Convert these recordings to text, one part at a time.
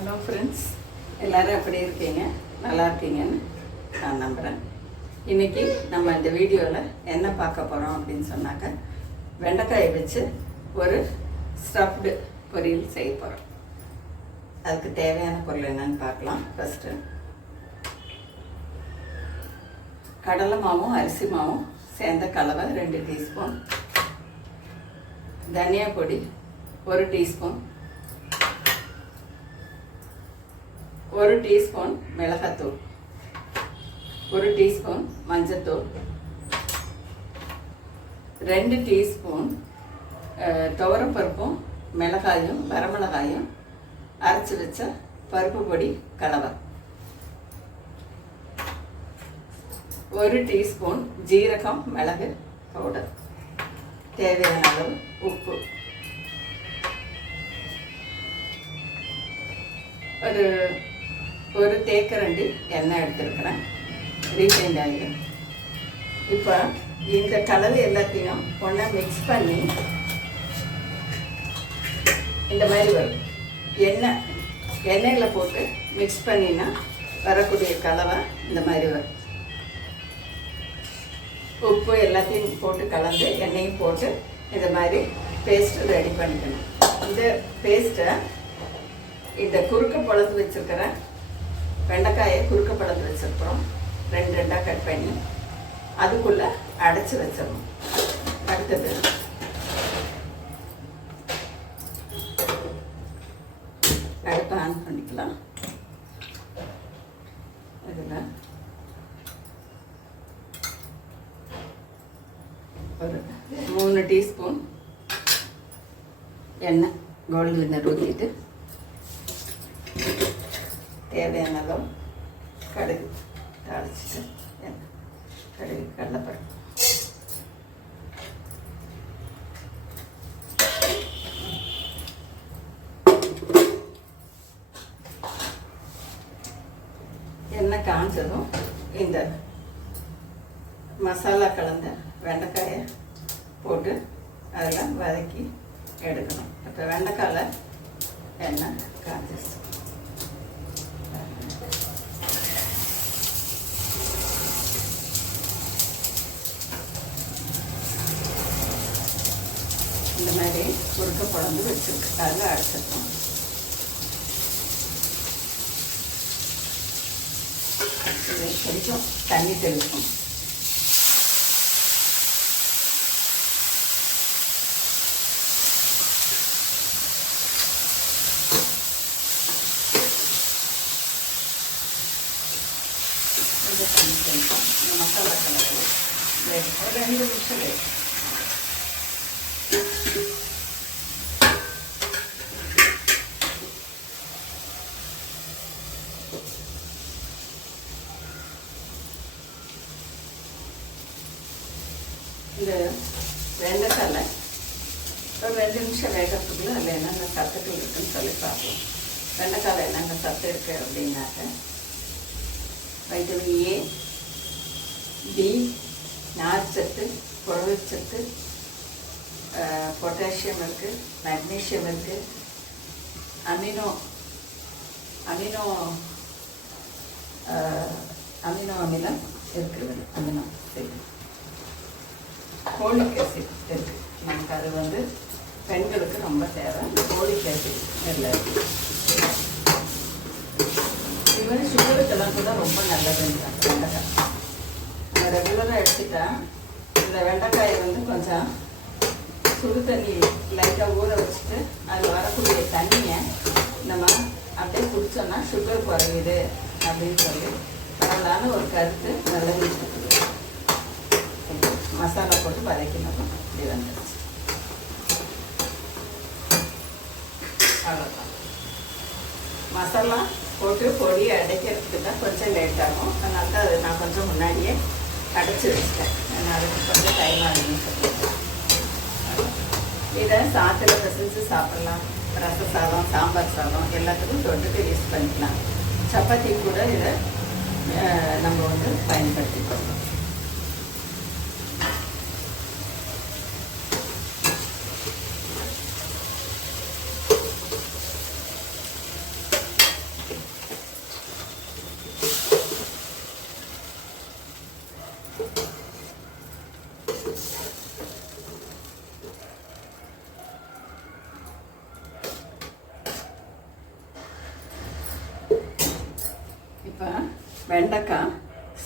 Hello friends, எல்லோரும் எப்படி இருக்கீங்க? நல்லா இருக்கீங்கன்னு நான் நம்புகிறேன். இன்றைக்கி நம்ம இந்த வீடியோவில் என்ன பார்க்க போகிறோம் அப்படின்னு சொன்னாக்க, வெண்டைக்காயை வச்சு ஒரு ஸ்டஃப்டு பொரியல் செய்ய போகிறோம். அதுக்கு தேவையான பொருள் என்னன்னு பார்க்கலாம். ஃபஸ்ட்டு கடலை மாவும் அரிசி மாவும் சேர்ந்த கலவை 2 டீஸ்பூன், தனியா பொடி 1 டீஸ்பூன், 1 டீஸ்பூன் மிளகாத்தூள், 1 டீஸ்பூன் மஞ்சத்தூள், 2 டீஸ்பூன் துவரப்பருப்பும் மிளகாயும் வரமிளகாயும் அரைச்சி வச்ச பருப்பு பொடி கலவை, 1 டீஸ்பூன் ஜீரகம் மிளகு பவுடர், தேவையான அளவு உப்பு, ஒரு தேக்கரண்டி எண்ணெய் எடுத்துருக்கிறேன், ரீஃபைண்ட் ஆயில். இப்போ இந்த கலவை எல்லாத்தையும் ஒன்றா மிக்ஸ் பண்ணி இந்த மாதிரி வரும். எண்ணெயில் போட்டு மிக்ஸ் பண்ணினா வரக்கூடிய கலவை இந்த மாதிரி வரும். உப்பு எல்லாத்தையும் போட்டு கலந்து எண்ணெயும் போட்டு இந்த மாதிரி பேஸ்ட்டு ரெடி பண்ணிக்கணும். இந்த பேஸ்ட்டை இந்த குறுக்க பழத்து வச்சுருக்கிறேன் வெண்டைக்காயை குறுக்க பழத்து வச்சுருக்குறோம், 2 கட் பண்ணி அதுக்குள்ளே அடைச்சி வச்சிடணும். அடுத்தது அடுப்பை ஆன் பண்ணிக்கலாம். இதில் ஒரு 3 டீஸ்பூன் எண்ணெய் கோல்டு வின்னர் ஊற்றிட்டு தேவையான அளவு கடுகு தாளிச்சிட்டு கடுகு கடலைப்பருப்பு, எண்ணெய் காஞ்சதும் இந்த மசாலா கலந்த வெண்டைக்காயை போட்டு அதெல்லாம் வதக்கி எடுக்கணும். இப்போ வெண்டைக்காயில் எண்ணெய் காஞ்சிச்சு. இந்த மாதிரி குறுக்க குழம்பு வச்சுருக்கு, அதில் அரைச்சிருக்கோம். இது கொஞ்சம் தண்ணி தெளிக்கும். கொஞ்சம் தண்ணி தெளிக்கும். இந்த மசாலா கலக்கு ஒரு 2 நிமிஷம் வேணும். இந்த வெண்டைக்காயில் ஒரு 2 நிமிஷம் வேகிறதுக்குள்ள அதில் என்னென்ன சத்துக்கள் இருக்குதுன்னு சொல்லி பார்ப்போம். வெண்டைக்காயில் என்னென்ன சத்து இருக்குது அப்படின்னாக்க, வைட்டமின் ஏ, டி, நார்ச்சத்து, புரதச்சத்து, பொட்டாசியம் இருக்குது, மெக்னீஷியம் இருக்குது, அமினோ அமிலம் இருக்குது, அமினோ சரி, ஃபோலிக் ஆசிட் இருக்குது. நமக்கு அது பெண்களுக்கு ரொம்ப தேவை. ஃபோலிக் ஆசிட் இதில் இருக்குது. இது மாதிரி சுகருக்கெல்லாம் கூட ரொம்ப நல்லதுன்றாங்க வெண்டைக்காய். நம்ம ரெகுலராக எடுத்துட்டா இந்த வெண்டைக்காயை கொஞ்சம் சுடு தண்ணி லைட்டாக ஊற வச்சுட்டு அதில் வரக்கூடிய தண்ணியை நம்ம அப்படியே குடித்தோம்னா சுகர் குறையுது அப்படின்னு சொல்லி பரவலான ஒரு கருத்து நல்லது. மசாலா போட்டு வதக்கினதும் இப்படி வந்துடுச்சு. அவ்வளோதான். மசாலா போட்டு பொடி அடைக்கிறதுக்கு தான் கொஞ்சம் லேட் ஆகும். அதனால தான் அது நான் கொஞ்சம் முன்னாடியே அடைச்சி வச்சுட்டேன். நான் அதுக்கு கொஞ்சம் டைம் ஆகுதுன்னு சொல்லிட்டேன். இதை சாத்தில் பிசைஞ்சு சாப்பிட்லாம். ரச சாதம், சாம்பார் சாதம் எல்லாத்துக்கும் தொட்டுக்கு யூஸ் பண்ணிக்கலாம். சப்பாத்தி கூட இதை நம்ம பயன்படுத்திக்கணும். இப்போ வெண்டைக்காய்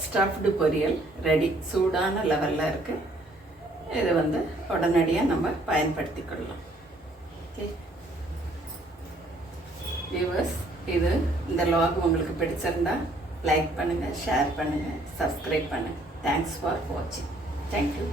ஸ்டஃப்டு பொரியல் ரெடி. சூடான லெவலில் இருக்குது. இது வந்து உடனடியாக நம்ம பயன்படுத்தி கொள்ளலாம். ஓகே வியூவர்ஸ், இது இந்த வ்ளாக் உங்களுக்கு பிடிச்சிருந்தா லைக் பண்ணுங்கள், ஷேர் பண்ணுங்கள், சப்ஸ்கிரைப் பண்ணுங்கள். தேங்க்ஸ் ஃபார் வாட்சிங். தேங்க்யூ.